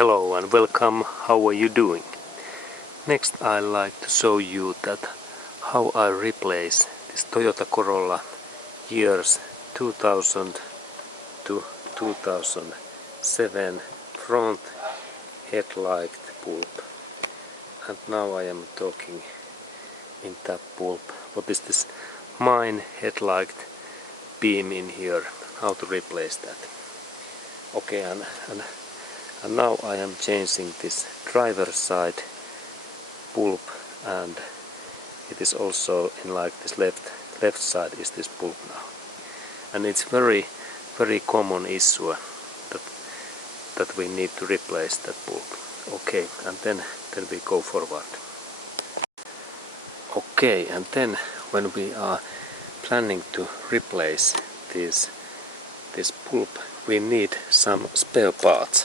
Hello and welcome. How are you doing? Next I like to show you that how I replace this Toyota Corolla years 2000 to 2007 front headlight bulb. And now I am talking in that bulb. What is this main headlight beam in here? How to replace that? Okay, and now I am changing this driver's side bulb, and it is also in like this left side is this bulb now. And it's very common issue that we need to replace that bulb. Okay, and then we go forward. Okay, and then when we are planning to replace this bulb, we need some spare parts.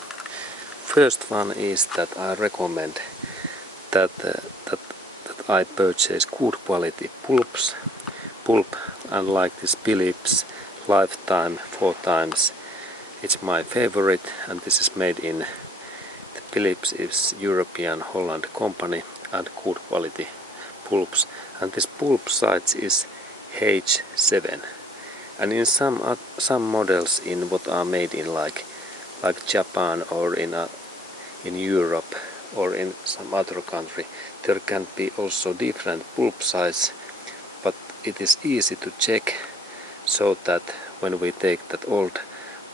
First one is that I recommend that I purchase good quality bulb, and like this Philips Lifetime 4 times. It's my favorite, and this is made in the Philips is European Holland company and good quality bulbs. And this bulb size is H7. And in some models in what are made in like Japan or in Europe or in some other country, there can be also different bulb size, but it is easy to check so that when we take that old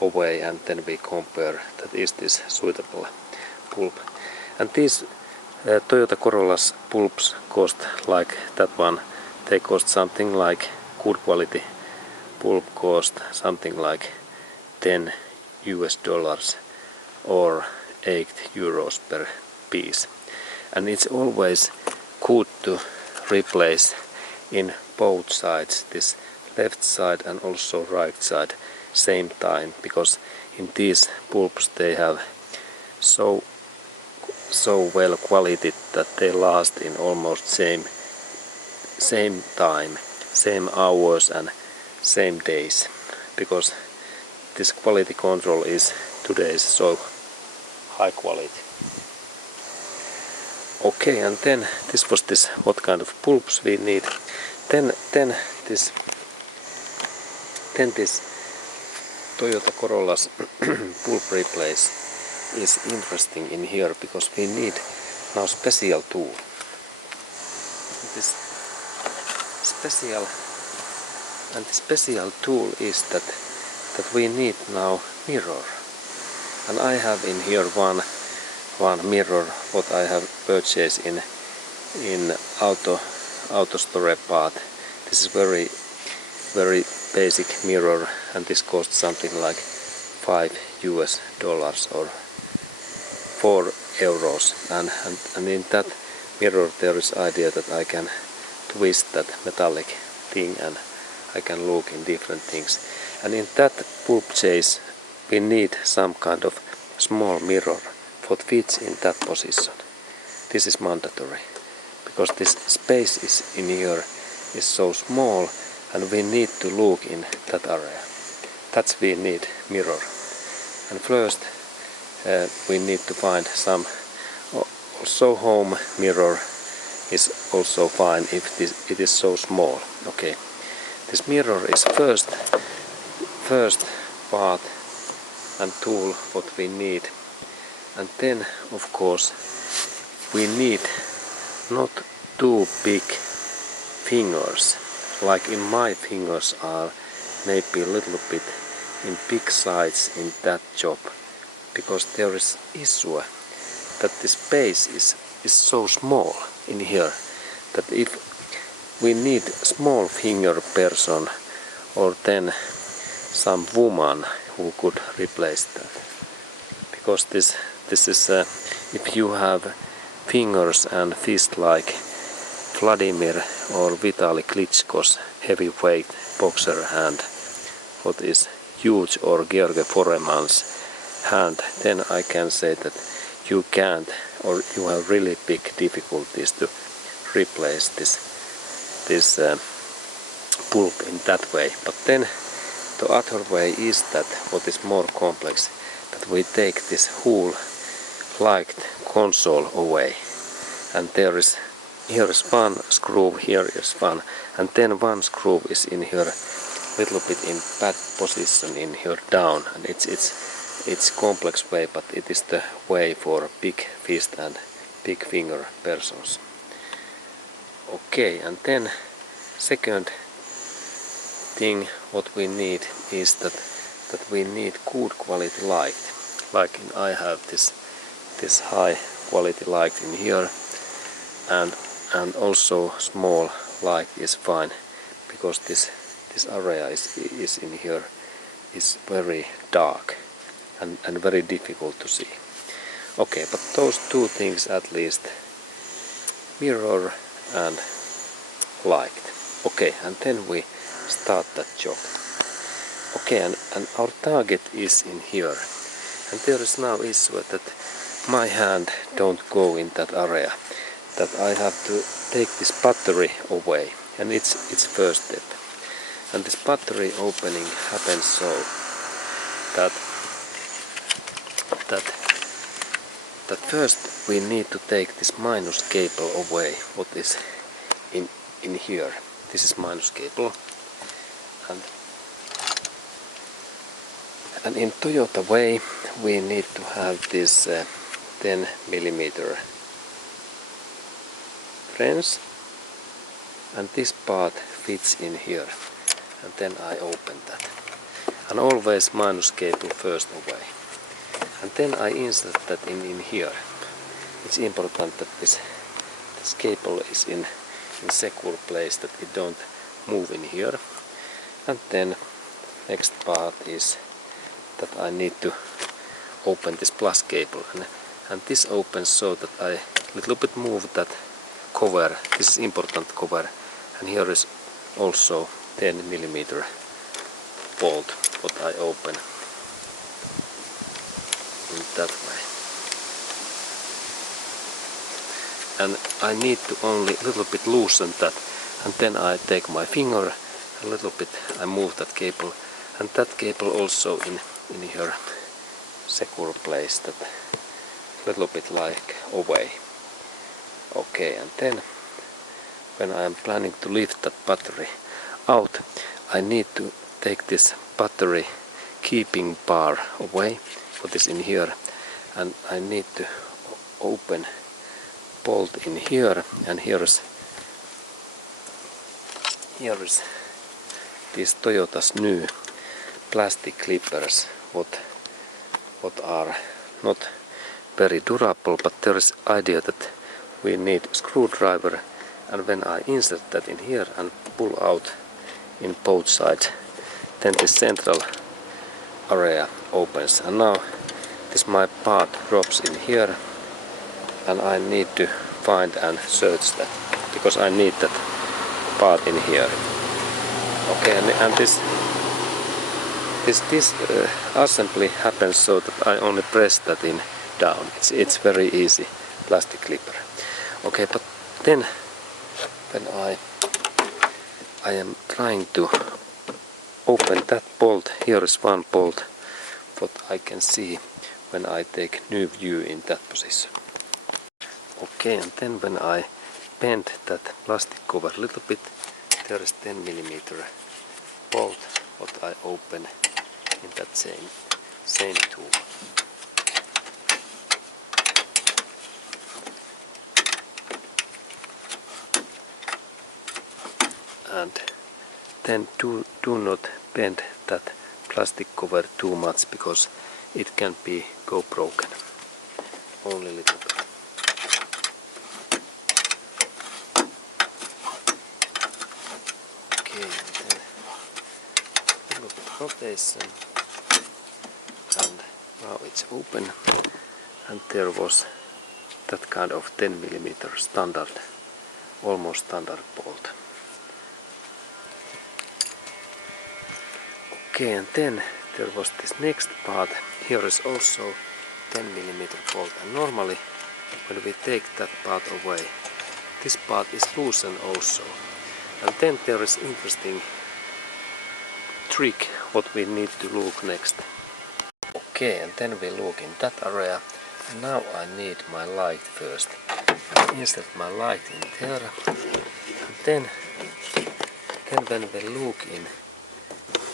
away and then we compare that is this suitable bulb. And these Toyota Corolla's bulbs cost like that one. They cost something like good quality bulb cost something like $10 or €8 per piece. And it's always good to replace in both sides, this left side and also right side, same time, because in these bulbs they have so well quality that they last in almost same time, same hours and same days, because this quality control is today so high quality. Okay, and then this was this what kind of bulbs we need. Then this Toyota Corolla's bulb replace is interesting in here, because we need now special tool. This special tool is that we need now mirror. And I have in here one mirror what I have purchased in auto store part. This is very basic mirror, and this costs something like $5 or €4. And in that mirror there is idea that I can twist that metallic thing and I can look in different things. And in that bulb chase we need some kind of small mirror what fits in that position. This is mandatory, because this space is in here is so small and we need to look in that area. That's we need mirror. And first we need to find some also home mirror is also fine if it is so small. Okay, this mirror is first part and tool what we need. And then of course we need not too big fingers, like in my fingers are maybe a little bit in big size in that job, because there is issue that the space is so small in here that if we need small finger person or then some woman who could replace that, because this is if you have fingers and fist like Vladimir or Vitali Klitschko's heavyweight boxer hand, what is huge, or George Foreman's hand, then I can say that you can't, or you have really big difficulties to replace this bulb in that way. But then the other way is that what is more complex, that we take this whole light console away, and here is one screw, here is one, and then one screw is in here little bit in bad position in here down, and it's complex way, but it is the way for big fist and big finger persons. Okay, and then second thing what we need is that we need good quality light. Like I have this high quality light in here, and also small light is fine, because this area is in here is very dark and very difficult to see. Okay, but those two things at least, mirror and light. Okay, and then we start that job. Okay, and our target is in here, and there is now issue that my hand don't go in that area, that I have to take this battery away, and it's first step. And this battery opening happens so that first we need to take this minus cable away, what is in here. This is minus cable, and in Toyota way we need to have this 10mm wrench, and this part fits in here, and then I open that, and always minus cable first away, and then I insert that in here. It's important that this cable is in secure place, that it don't move in here. And then next part is that I need to open this plus cable, and this opens so that I little bit move that cover. This is important cover, and here is also 10mm bolt what I open in that way. And I need to only a little bit loosen that, and then I take my finger a little bit, I move that cable, and that cable also in here secure place, that little bit like away. Okay, and then when I am planning to lift that battery out, I need to take this battery keeping bar away, what is in here, and I need to open bolt in here, and here is these Toyota's new plastic clippers, what are not very durable, but there is idea that we need screwdriver, and when I insert that in here and pull out in both sides, then the central area opens, and now this my part drops in here, and I need to find and search that, because I need that part in here. Okay, and this assembly happens so that I only press that in down. It's very easy plastic clipper. Okay, but then when I am trying to open that bolt, here is one bolt what I can see when I take new view in that position. Okay, and then when I bend that plastic cover a little bit, there is 10mm bolt what I open in that same tool. And then do not bend that plastic cover too much, because it can go broken. Only a little bit. Okay, and then a little bit rotation, and now it's open, and there was that kind of 10mm standard, almost standard bolt. Okay, and then there was this next part. Here is also 10mm bolt, and normally when we take that part away, this part is loosened also. And then there is interesting trick what we need to look next. Okay, and then we look in that area, Now I need my light first. Insert my light in there, and then when we look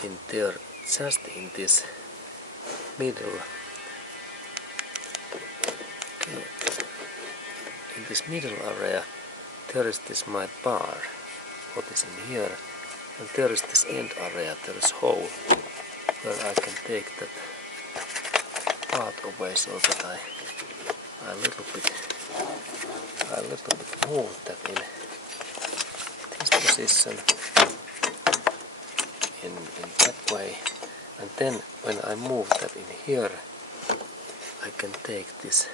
in there, just in this middle, okay, in this middle area, there is this my bar, what is in here, and there is this end area, there is hole where I can take that part away so that I little bit move that in this position, in that way, and then when I move that in here, I can take this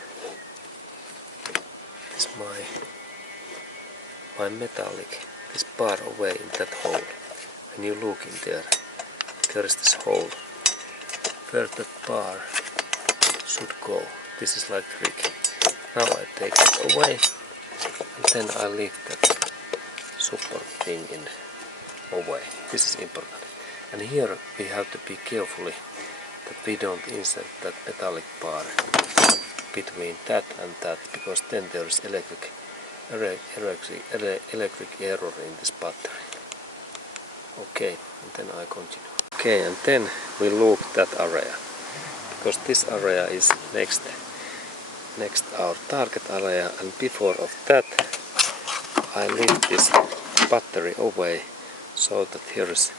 my metallic, this bar away in that hole. When you look in there, there is this hole where that bar should go. This is like trick. Now I take it away, and then I leave that support thing in away. This is important. And here we have to be carefully that we don't insert that metallic bar between that and that, because then there is electric error in this battery. Okay, and then I continue. Okay, and then we look that area, because this area is next our target area, and before of that I lift this battery away so that here is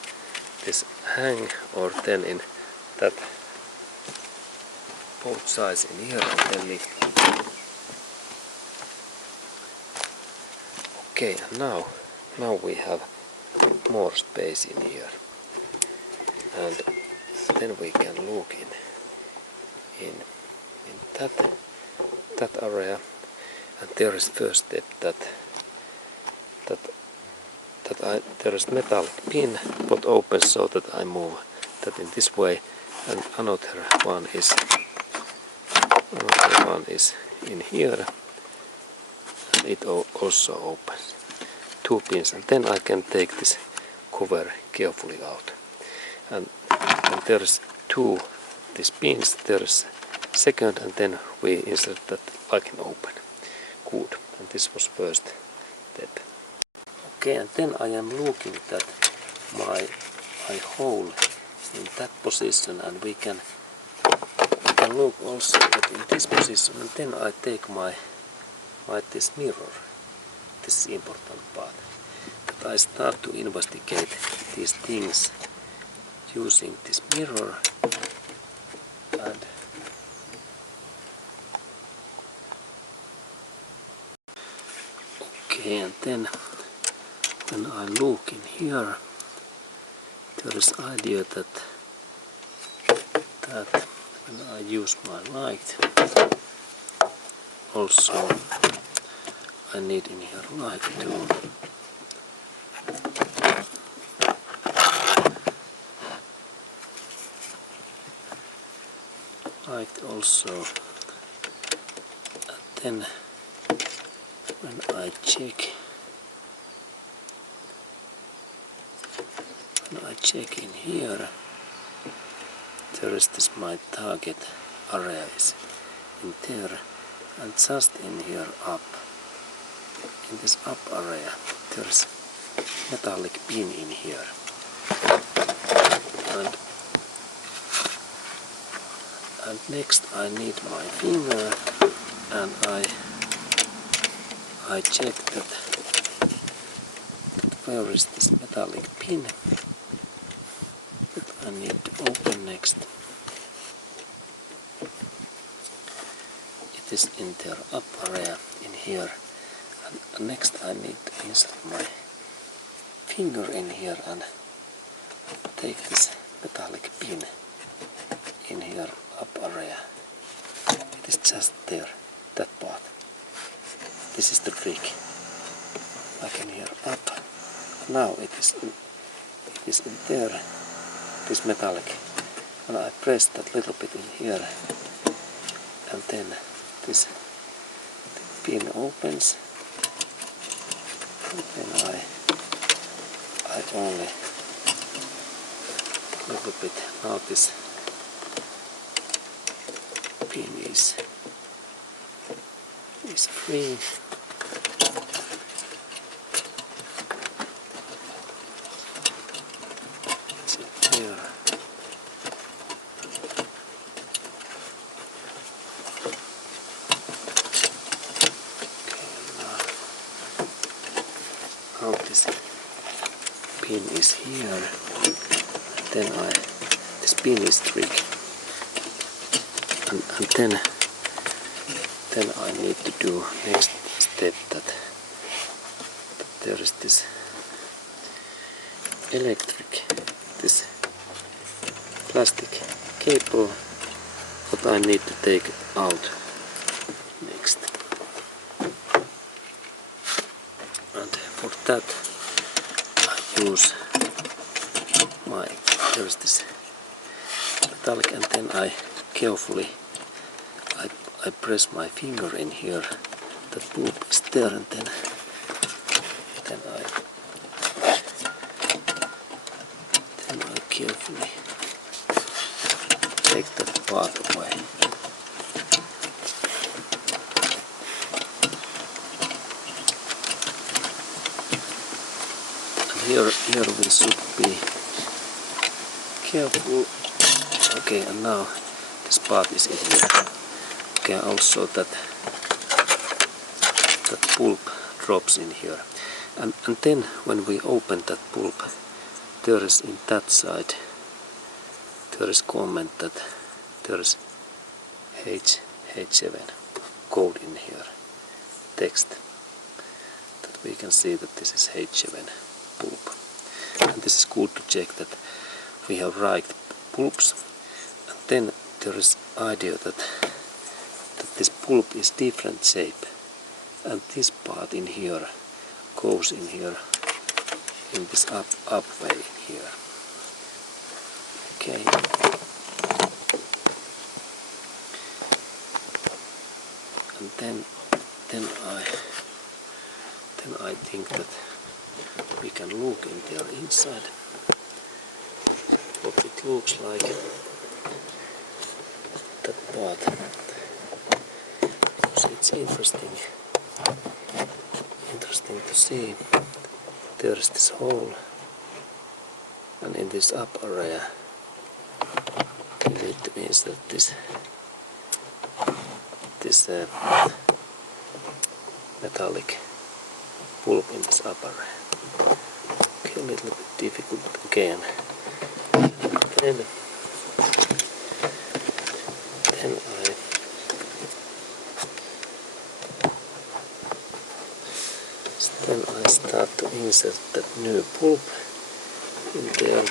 this hang, or then in that both sides in here, and then lift. Okay, and now we have more space in here, and then we can look in that area, and there is first step that there is metallic pin what opens so that I move that in this way, and another one is in here, and it also opens. 2 pins, and then I can take this cover carefully out. And there is 2 these pins, there is second, and then we insert that like an open. Good, and this was first step. Okay, and then I am looking that my hole in that position, and we can look also that in this position, and then I take my this mirror. This is important part. That I start to investigate these things using this mirror, and okay, and then when I look in here, there is idea that when I use my light, also I need in here light too. Light also, and then when I check in here, there is this my target area is in there, and just in here up, in this up area, there is metallic pin in here, and next I need my finger, and I check that where is this metallic pin that I need to open next. It is in their up area in here, and next I need to insert my finger in here and take this metallic pin in here up area. It is just there, that part. This is the trick. I can here up. Now it is in there, this metallic, and I press that little bit in here, and then this pin opens, and then I only little bit, now this pin is is free. It's here. Now this pin is here. Then this pin is tricky. And then I need to do next step that there is this this plastic cable what I need to take out next. And for that I use there is this metallic, and then I carefully I press my finger in here. The bulb is there, and then I carefully take that part away. And here we should be careful. Okay, and now this part is in here. Okay, also that bulb drops in here. And then when we open that bulb, there is in that side, there is comment that there is H7 code in here, text, that we can see that this is H7 bulb. And this is good to check that we have right bulbs. And then there is idea that this bulb is different shape, and this part in here goes in here in this up way in here. Okay. And then I think that we can look in there inside what it looks like, that part, because it's interesting to see. There is this hole, and in this up area we need to insert this metallic bulb in this up area. Okay, a little bit difficult again. Then I start to insert that new bulb in there.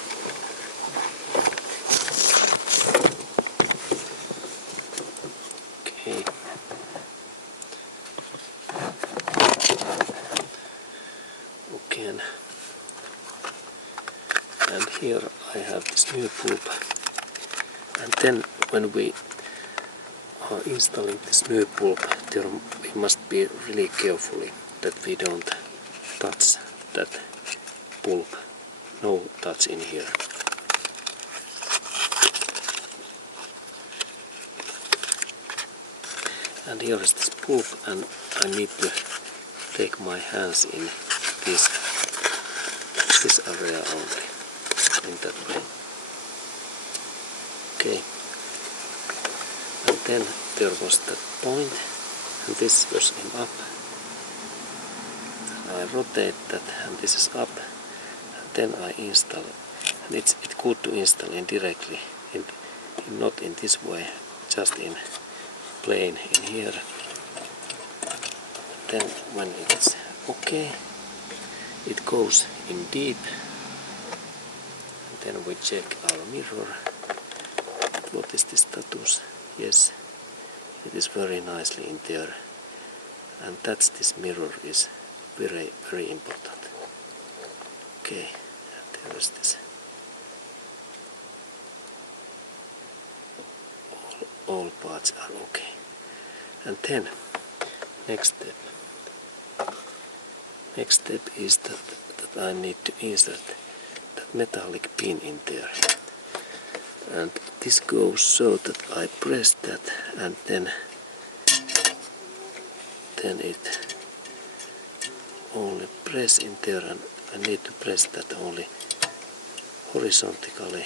Okay. Okay. And here I have this new bulb. And then when we are installing this new bulb, we must be really carefully that we don't touch that bulb. No touch in here. And here is this bulb, and I need to take my hands in this area only, in that way. Okay. And then there was that point, and this goes in up. I rotate that, and this is up, and then I install it. And it's good to install it directly, not in this way, just in plain in here. Then when it's okay, it goes in deep. And then we check our mirror. What is the status? Yes, it is very nicely in there. And that's this mirror is very, very important. Okay, and there is this. All parts are okay. And then next step is that I need to insert that metallic pin in there. And this goes so that I press that, and then then it only press in there, and I need to press that only horizontally,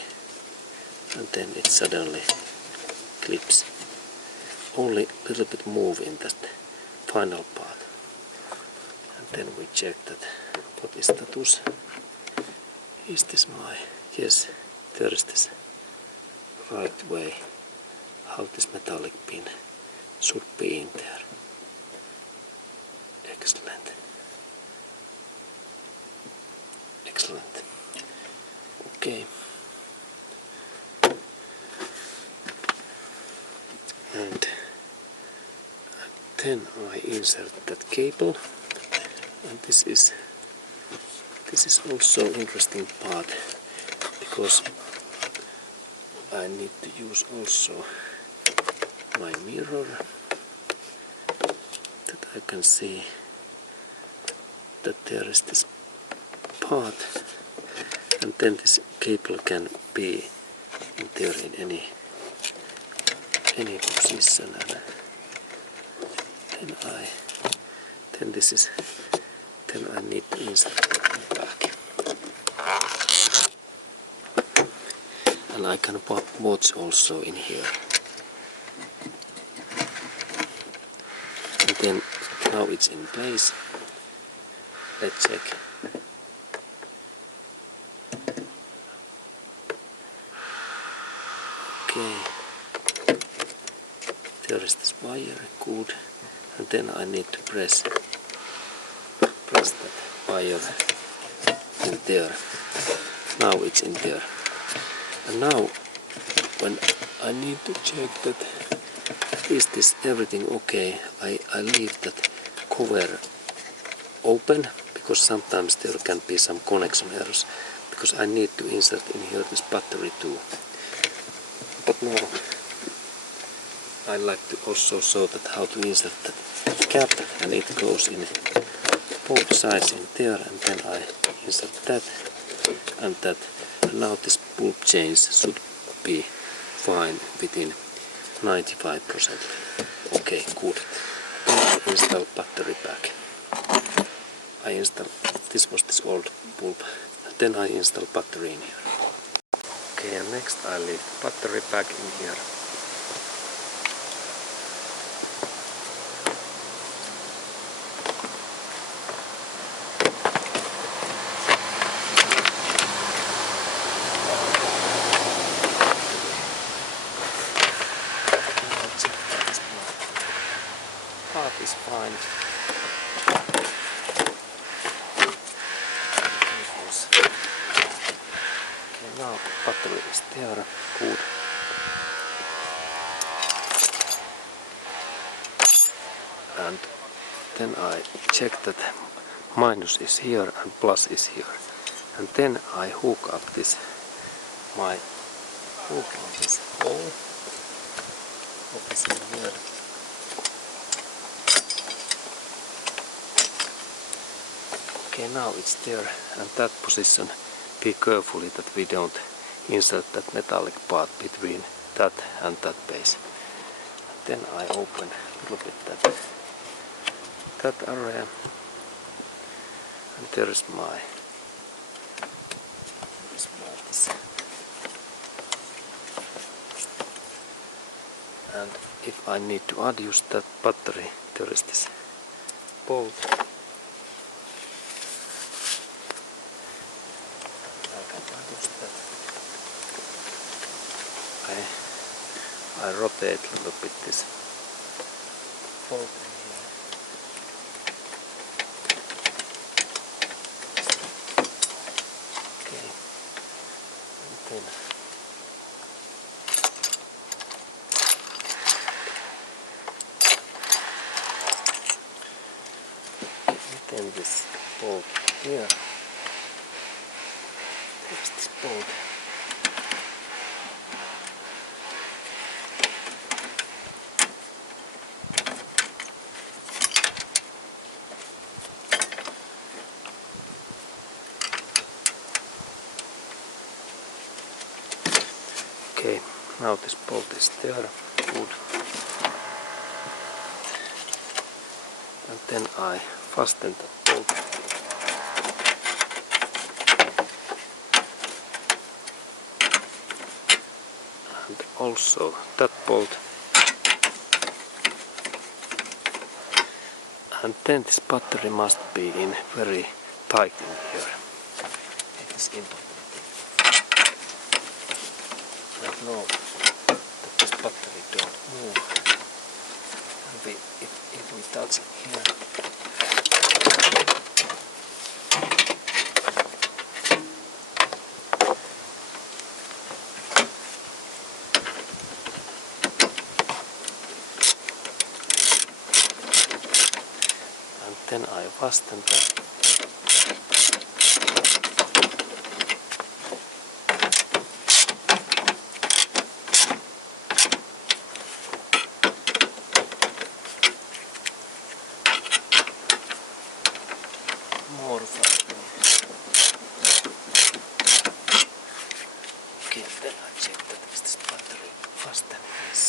and then it suddenly clips. Only a little bit move in that final part, and then we check that what is status. Is this my, yes, there is this right way how this metallic pin should be in there. Excellent. Excellent. Okay. And then I insert that cable, and this is also interesting part, because I need to use also my mirror that I can see that there is this part, and then this cable can be in there in any position, and then I need to insert it back. And I can watch also in here. And then now it's in place. Let's check. Okay. There is this wire, good. And then I need to press that wire in there. Now it's in there. And now when I need to check that is this everything okay, I leave that cover open, because sometimes there can be some connection errors, because I need to insert in here this battery too. But now I like to also show that how to insert that cap, and it goes in both sides in there, and then I insert that and that. And now this bulb change should be fine within 95%. Okay, good. Then I install battery pack. This was this old bulb. Then I install battery in here. Okay, and next I leave battery pack in here. Is fine. Okay, now battery is there, good. And then I check that minus is here and plus is here. And then I hook up my hook on this hole. What is in here? Okay, now it's there, and that position, be carefully that we don't insert that metallic part between that and that base. And then I open a little bit that area, and there is my this. And if I need to adjust that battery, there is this bolt. I rotate a little bit this bolt in here. Okay, and then this bolt here. There's this bolt. Okay, now this bolt is there, good. and then I fasten the bolt. And also that bolt. And then this battery must be in very tight in here. It is important. And now that this battery don't move, and if we touch it here, then I fasten that. More fastening. Okay, then I check that this battery fastening is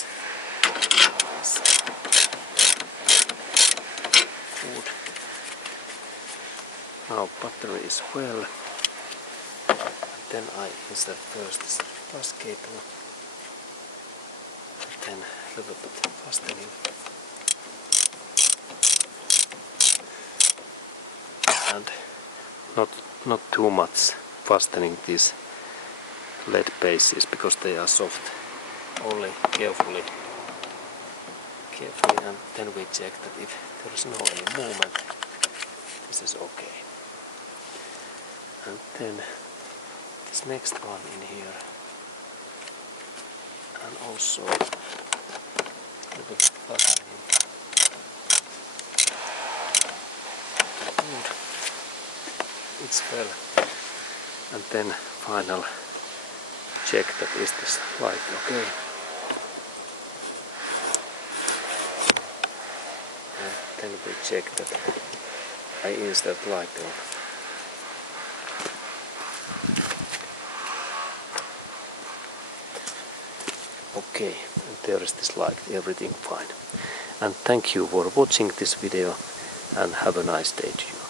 good. Now battery is well. And then I insert first this bus cable. And then a little bit fastening. And not too much fastening these lead bases because they are soft. Only carefully, and then we check that if there is no any movement, this is okay. And then this next one in here, and also a little bit fastening. Good. It's well. And then final check that is this light okay. And then we check that I insert light on. Okay, and there is this light, everything fine. And thank you for watching this video and have a nice day to you.